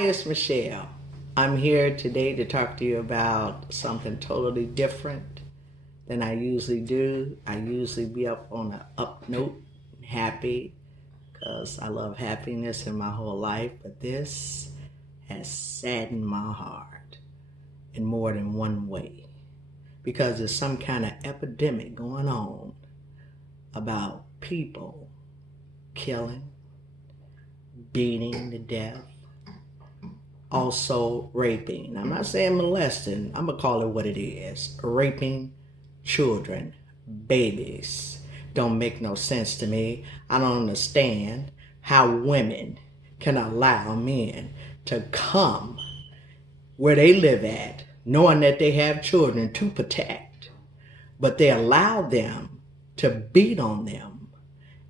Hi, it's Michelle. I'm here today to talk to you about something totally different than I usually do. I usually be up on an up note, happy, because I love happiness in my whole life. But this has saddened my heart in more than one way because there's some kind of epidemic going on about people killing, beating to death, also raping. I'm not saying molesting. I'm going to call it what it is. Raping children, babies. Don't make no sense to me. I don't understand how women can allow men to come where they live at, knowing that they have children to protect, but they allow them to beat on them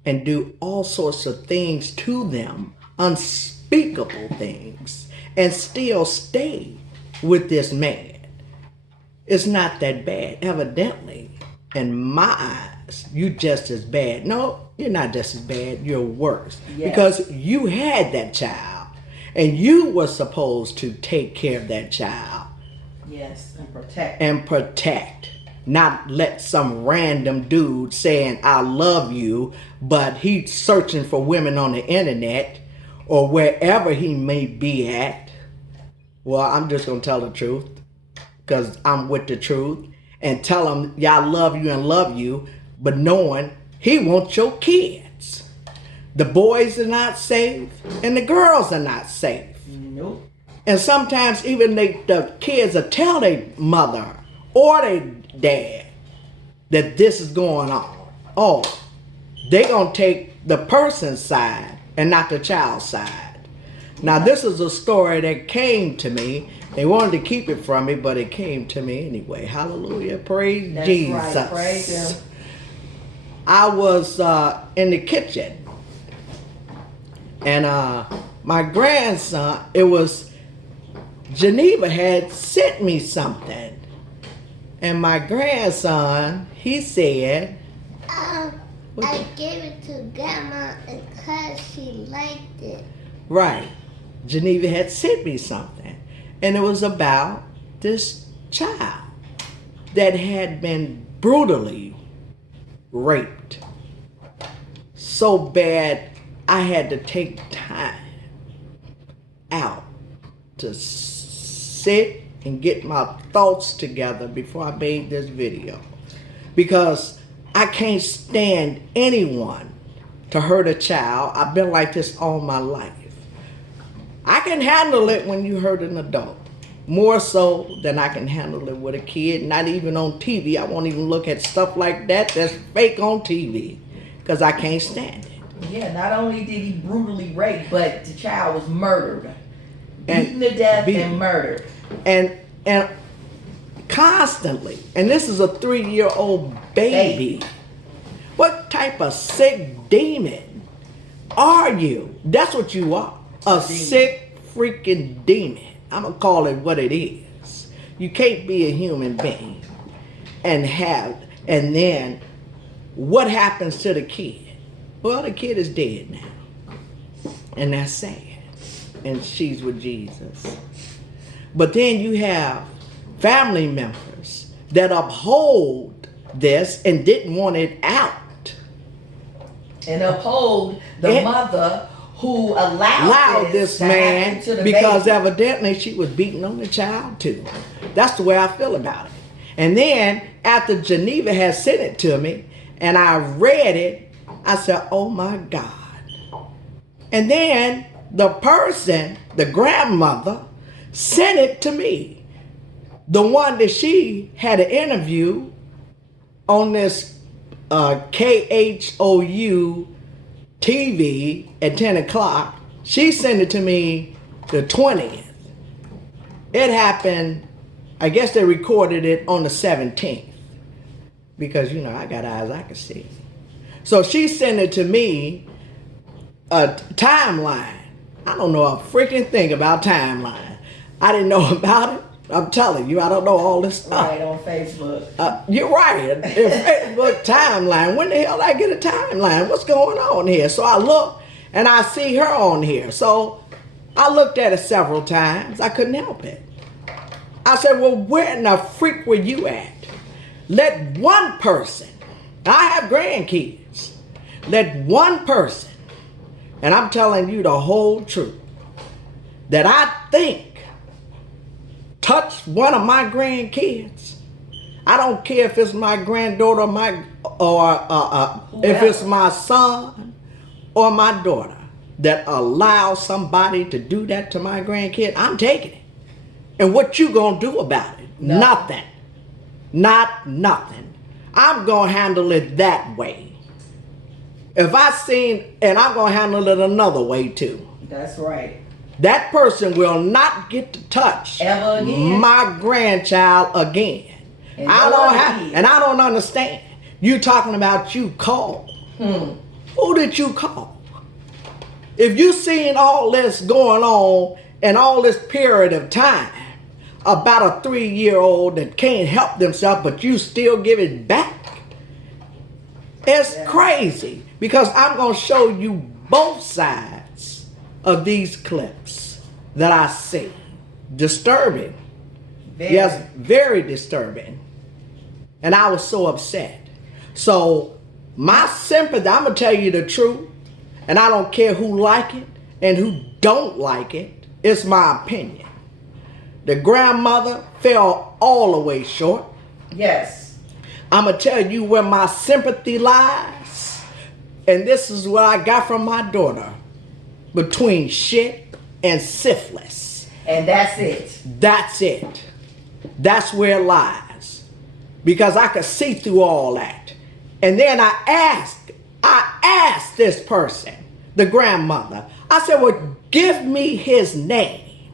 and do all sorts of things to them, unspeakable things, and still stay with this man. It's not that bad. Evidently, in my eyes, you just as bad. No, you're not just as bad. You're worse. Yes. Because you had that child, and you were supposed to take care of that child. Yes, and protect. And protect. Not let some random dude saying, I love you, but he's searching for women on the internet or wherever he may be at. Well, I'm just going to tell the truth because I'm with the truth, and tell him, y'all love you, but knowing he wants your kids. The boys are not safe and the girls are not safe. Nope. And sometimes even the kids will tell their mother or their dad that this is going on. Oh, they gonna take the person's side and not the child's side. Now this is a story that came to me. They wanted to keep it from me, but it came to me anyway. Hallelujah, praise That's Jesus. Right. Praise Him. I was in the kitchen, and my grandson, it was Geneva, had sent me something. And my grandson, he said, I gave it to Grandma because she liked it. Right. Geneva had sent me something. And it was about this child that had been brutally raped. So bad, I had to take time out to sit and get my thoughts together before I made this video. Because I can't stand anyone to hurt a child. I've been like this all my life. I can handle it when you hurt an adult. More so than I can handle it with a kid, not even on TV. I won't even look at stuff like that that's fake on TV because I can't stand it. Yeah, not only did he brutally rape, but the child was murdered. Beaten to death and murdered. And constantly. And this is a 3-year-old baby. What type of sick demon are you? That's what you are. A sick freaking demon. I'm going to call it what it is. You can't be a human being and then what happens to the kid? Well, the kid is dead now. And that's sad. And she's with Jesus. But then you have family members that uphold this and didn't want it out. And uphold the mother who allowed this man to because baby. Evidently she was beating on the child too. That's the way I feel about it. And then after Geneva had sent it to me and I read it, I said, oh my God. And then the person, the grandmother, sent it to me. The one that she had an interview on this KHOU TV at 10 o'clock. She sent it to me the 20th. It happened, I guess they recorded it on the 17th. Because, you know, I got eyes I can see. So she sent it to me, a timeline. I don't know a freaking thing about timeline. I didn't know about it. I'm telling you, I don't know all this stuff. Right, on Facebook. You're right. Facebook timeline. When the hell did I get a timeline? What's going on here? So I look and I see her on here. So I looked at it several times. I couldn't help it. I said, well, where in the freak were you at? Let one person, I have grandkids, let one person, and I'm telling you the whole truth, that I think touched one of my grandkids. I don't care if it's my granddaughter or if it's my son or my daughter that allows somebody to do that to my grandkid. I'm taking it. And what you gonna do about it? Nothing. Not nothing. I'm gonna handle it that way. If I seen, and I'm gonna handle it another way too. That's right. That person will not get to touch Ever again. my grandchild again. And I no don't other have, kid. and I don't understand. You talking about you called. Who did you call? If you seen all this going on in all this period of time about a 3-year-old that can't help themselves, but you still give it back, it's crazy. Because I'm going to show you both sides of these clips that I see. Disturbing. Very. Yes, very disturbing. And I was so upset. So my sympathy, I'm going to tell you the truth, and I don't care who like it and who don't like it. It's my opinion. The grandmother fell all the way short. Yes. I'm going to tell you where my sympathy lies. And this is what I got from my daughter. Between shit and syphilis. And that's it. That's it. That's where it lies. Because I could see through all that. And then I asked this person, the grandmother, I said, well, give me his name.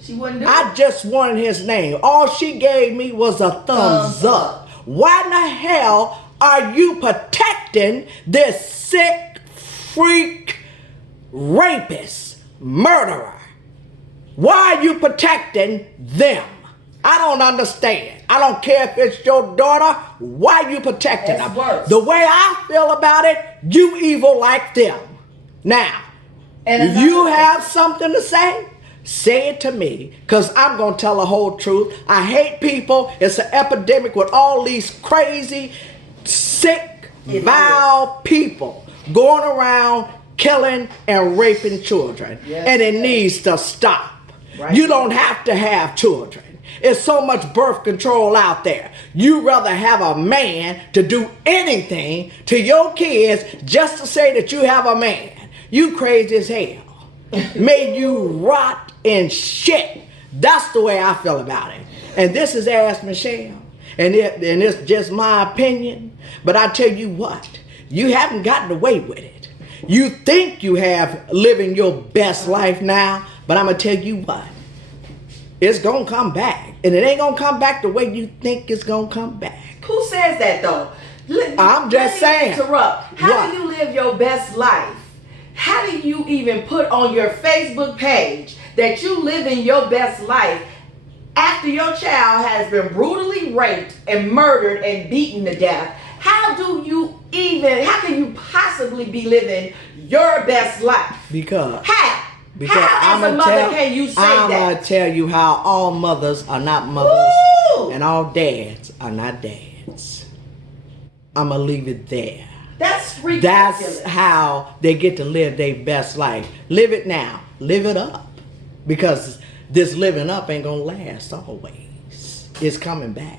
She wouldn't do I it. just wanted his name. All she gave me was a thumbs up. Why in the hell are you protecting this sick, freak, rapist, murderer? Why are you protecting them? I don't understand. I don't care if it's your daughter. Why are you protecting That's them? worse. The way I feel about it, you evil like them. Now, And if another you thing- have something to say it to me, because I'm going to tell the whole truth. I hate people. It's an epidemic with all these crazy, sick, It vile people going around killing and raping children. Yes, and it yes. needs to stop. Right. You don't have to have children. There's so much birth control out there. You'd rather have a man to do anything to your kids just to say that you have a man. You crazy as hell. May you rot in shit. That's the way I feel about it. And this is Ask Michelle. And it's just my opinion. But I tell you what, you haven't gotten away with it. You think you have living your best life now, but I'm going to tell you what. It's going to come back. And it ain't going to come back the way you think it's going to come back. Who says that though? I'm just saying. Interrupt. How What? do you live your best life? How do you even put on your Facebook page that you living your best life after your child has been brutally raped and murdered and beaten to death? How can you possibly be living your best life? Because How as a mother can you say I'm that? going to tell you how all mothers are not mothers Woo! and all dads are not dads. I'm going to leave it there. That's ridiculous. That's how they get to live their best life. Live it now. Live it up. Because this living up ain't going to last always. It's coming back.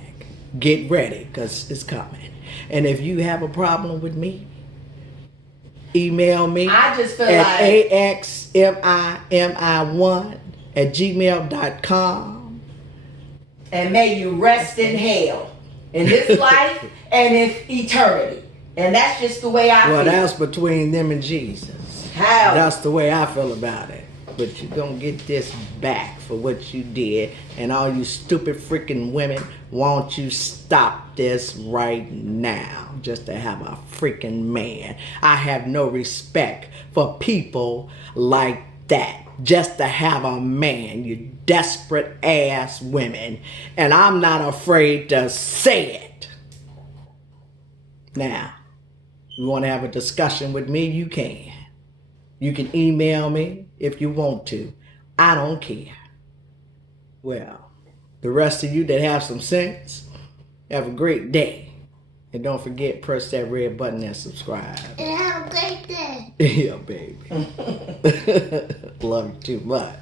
Get ready because it's coming. And if you have a problem with me, email me I just feel at like axmimi1@gmail.com. and may you rest in hell in this life and in eternity. And that's just the way I Well, feel. that's between them and Jesus. How? That's the way I feel about it. But you're going to get this back for what you did. And all you stupid freaking women, won't you stop this right now just to have a freaking man? I have no respect for people like that. Just to have a man, you desperate ass women. And I'm not afraid to say it. Now, you want to have a discussion with me, you can. You can email me if you want to. I don't care. Well, the rest of you that have some sense, have a great day. And don't forget, press that red button and subscribe. And have a great day. Yeah, baby. Love you too much.